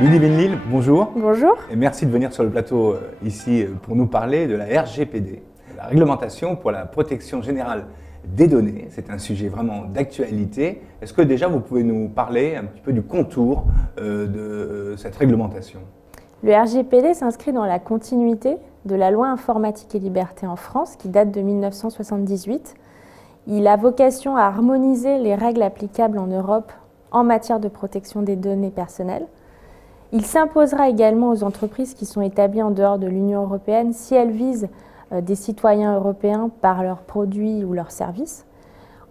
Ludivine Lille, bonjour. Bonjour. Et merci de venir sur le plateau ici pour nous parler de la RGPD, la réglementation pour la protection générale des données. C'est un sujet vraiment d'actualité. Est-ce que déjà vous pouvez nous parler un petit peu du contour de cette réglementation? Le RGPD s'inscrit dans la continuité de la loi informatique et liberté en France qui date de 1978. Il a vocation à harmoniser les règles applicables en Europe en matière de protection des données personnelles. Il s'imposera également aux entreprises qui sont établies en dehors de l'Union européenne si elles visent des citoyens européens par leurs produits ou leurs services.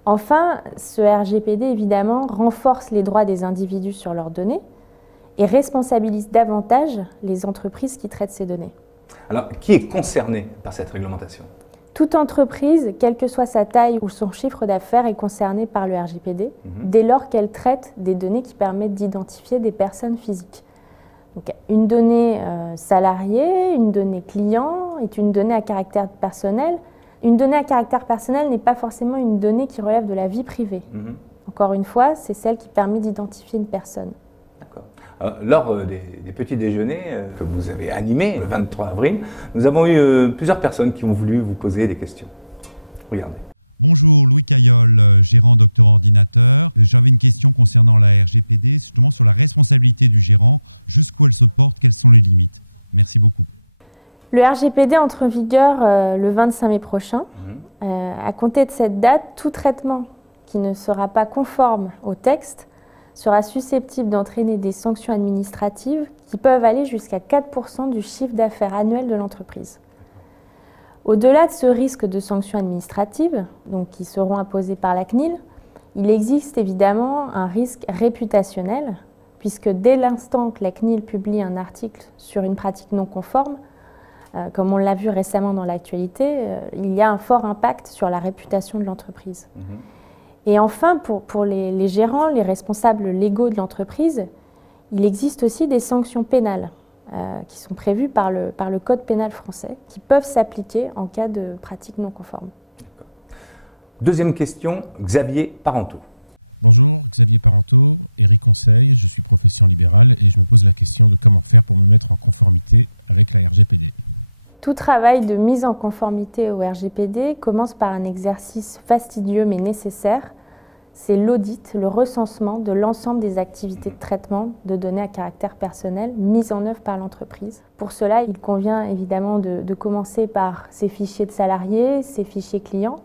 Enfin, ce RGPD, évidemment, renforce les droits des individus sur leurs données et responsabilise davantage les entreprises qui traitent ces données. Alors, qui est concerné par cette réglementation? Toute entreprise, quelle que soit sa taille ou son chiffre d'affaires, est concernée par le RGPD dès lors qu'elle traite des données qui permettent d'identifier des personnes physiques. Donc, une donnée salariée, une donnée client est une donnée à caractère personnel. Une donnée à caractère personnel n'est pas forcément une donnée qui relève de la vie privée. Encore une fois, c'est celle qui permet d'identifier une personne. D'accord. Lors des petits déjeuners que vous avez animés le 23 avril, nous avons eu plusieurs personnes qui ont voulu vous poser des questions. Regardez. Le RGPD entre en vigueur le 25 mai prochain. À compter de cette date, tout traitement qui ne sera pas conforme au texte sera susceptible d'entraîner des sanctions administratives qui peuvent aller jusqu'à 4% du chiffre d'affaires annuel de l'entreprise. Au-delà de ce risque de sanctions administratives, donc qui seront imposées par la CNIL, il existe évidemment un risque réputationnel, puisque dès l'instant que la CNIL publie un article sur une pratique non conforme, comme on l'a vu récemment dans l'actualité, il y a un fort impact sur la réputation de l'entreprise. Et enfin, pour les gérants, les responsables légaux de l'entreprise, il existe aussi des sanctions pénales qui sont prévues par le Code pénal français, qui peuvent s'appliquer en cas de pratique non conforme. Deuxième question, Xavier Parenteau. Tout travail de mise en conformité au RGPD commence par un exercice fastidieux mais nécessaire. C'est l'audit, le recensement de l'ensemble des activités de traitement de données à caractère personnel mises en œuvre par l'entreprise. Pour cela, il convient évidemment de commencer par ses fichiers de salariés, ses fichiers clients,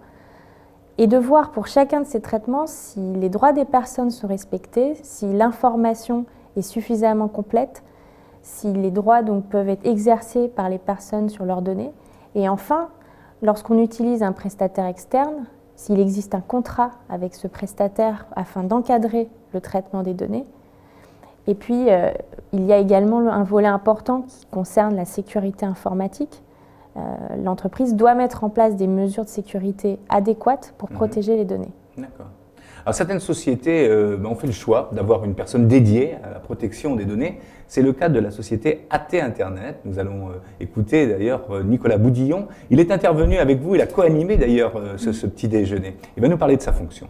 et de voir pour chacun de ces traitements si les droits des personnes sont respectés, si l'information est suffisamment complète, si les droits donc peuvent être exercés par les personnes sur leurs données. Et enfin, lorsqu'on utilise un prestataire externe, s'il existe un contrat avec ce prestataire afin d'encadrer le traitement des données. Et puis, il y a également un volet important qui concerne la sécurité informatique. L'entreprise doit mettre en place des mesures de sécurité adéquates pour protéger les données. D'accord. Alors, certaines sociétés ont fait le choix d'avoir une personne dédiée à la protection des données. C'est le cas de la société AT Internet. Nous allons écouter d'ailleurs Nicolas Boudillon. Il est intervenu avec vous, il a co-animé d'ailleurs ce petit déjeuner. Il va nous parler de sa fonction.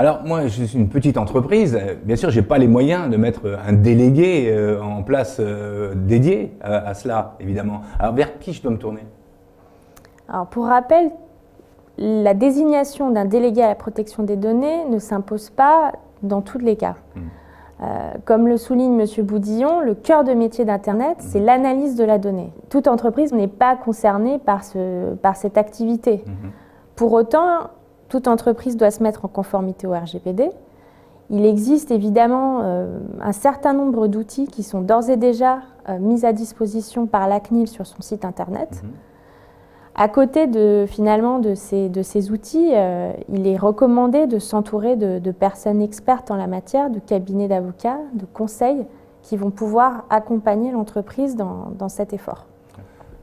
Alors moi, je suis une petite entreprise. Bien sûr, je n'ai pas les moyens de mettre un délégué en place dédié à cela, évidemment. Alors vers qui je dois me tourner? Alors, pour rappel, la désignation d'un délégué à la protection des données ne s'impose pas dans tous les cas. Comme le souligne M. Boudillon, le cœur de métier d'Internet, c'est l'analyse de la donnée. Toute entreprise n'est pas concernée par cette activité. Pour autant, toute entreprise doit se mettre en conformité au RGPD. Il existe évidemment un certain nombre d'outils qui sont d'ores et déjà mis à disposition par la CNIL sur son site Internet. À côté de ces outils, il est recommandé de s'entourer de personnes expertes en la matière, de cabinets d'avocats, de conseils, qui vont pouvoir accompagner l'entreprise dans cet effort.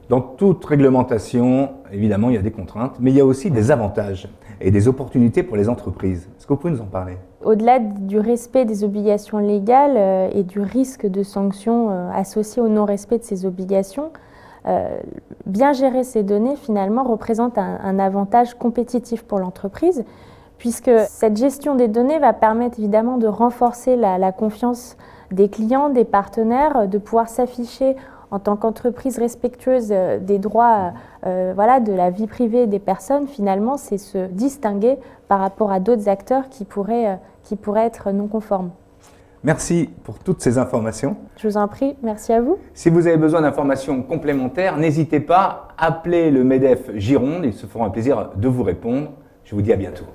Dans toute réglementation, évidemment, il y a des contraintes, mais il y a aussi des avantages et des opportunités pour les entreprises. Est-ce que vous pouvez nous en parler? Au-delà du respect des obligations légales et du risque de sanctions associées au non-respect de ces obligations, bien gérer ces données, finalement, représente un avantage compétitif pour l'entreprise, puisque cette gestion des données va permettre évidemment de renforcer la confiance des clients, des partenaires, de pouvoir s'afficher en tant qu'entreprise respectueuse des droits de la vie privée des personnes. Finalement, c'est se distinguer par rapport à d'autres acteurs qui pourraient être non conformes. Merci pour toutes ces informations. Je vous en prie, merci à vous. Si vous avez besoin d'informations complémentaires, n'hésitez pas, appelez le MEDEF Gironde, ils se feront un plaisir de vous répondre. Je vous dis à bientôt.